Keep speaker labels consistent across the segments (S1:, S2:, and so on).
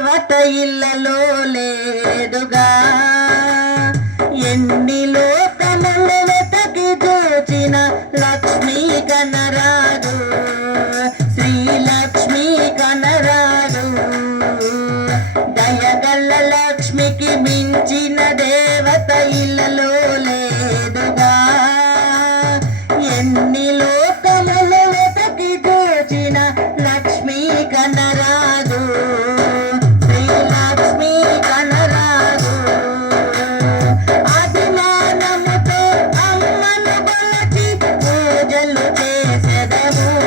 S1: దేవత ఇళ్ళలో లేదుగా. ఎన్ని లోకములు వెతకి చూచిన లక్ష్మీ కనరాదు. శ్రీలక్ష్మీ కనరాదు. దయగల్ల లక్ష్మికి మించిన దేవత ఇల్లు Thank.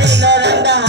S1: மாறி நடந்தான்